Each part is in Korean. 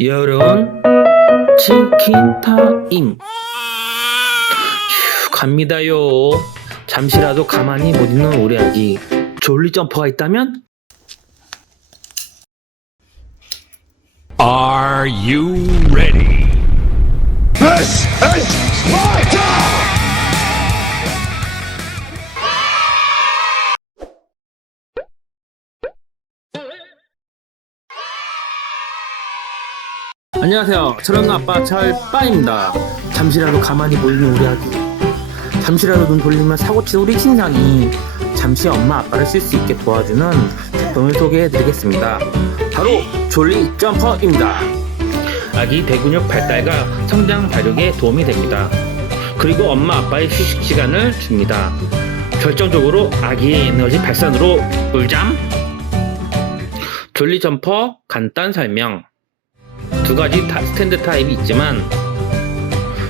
여러분 치킨 타임. 휴, 갑니다요. 잠시라도 가만히 못 있는 우리 아기. 졸리 점퍼가 있다면? Are you ready? 안녕하세요. 철없는 아빠 철빠입니다. 잠시라도 가만히 못 있는 우리 아기 잠시라도 눈 돌리면 사고친 우리 신상이 잠시 엄마 아빠를 쓸 수 있게 도와주는 제품을 소개해드리겠습니다. 바로 졸리 점퍼입니다. 아기 대근육 발달과 성장 발육에 도움이 됩니다. 그리고 엄마 아빠의 휴식 시간을 줍니다. 결정적으로 아기의 에너지 발산으로 꿀잠. 졸리 점퍼 간단 설명 두 가지 타- 스탠드 타입이 있지만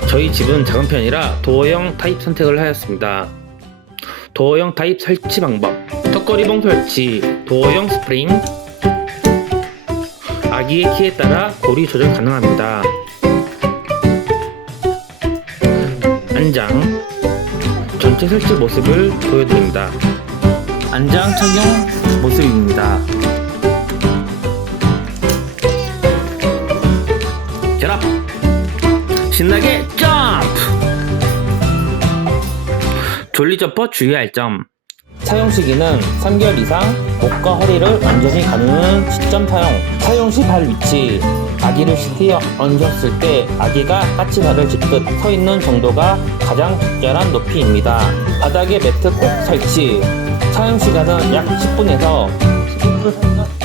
저희 집은 작은 편이라 도어형 타입 선택을 하였습니다. 도어형 타입 설치 방법 턱걸이봉 설치 도어형 스프링 아기의 키에 따라 고리 조절 가능합니다. 안장 전체 설치 모습을 보여드립니다. 안장 착용 모습입니다. 신나게 점프! 졸리 점퍼 주의할 점. 사용 시기는 3개월 이상 목과 허리를 완전히 가누는 시점 사용. 사용 시 발 위치. 아기를 시트에 얹었을 때 아기가 까치발을 짚듯 서 있는 정도가 가장 적절한 높이입니다. 바닥에 매트 꼭 설치. 사용 시간은 약 10분에서 10분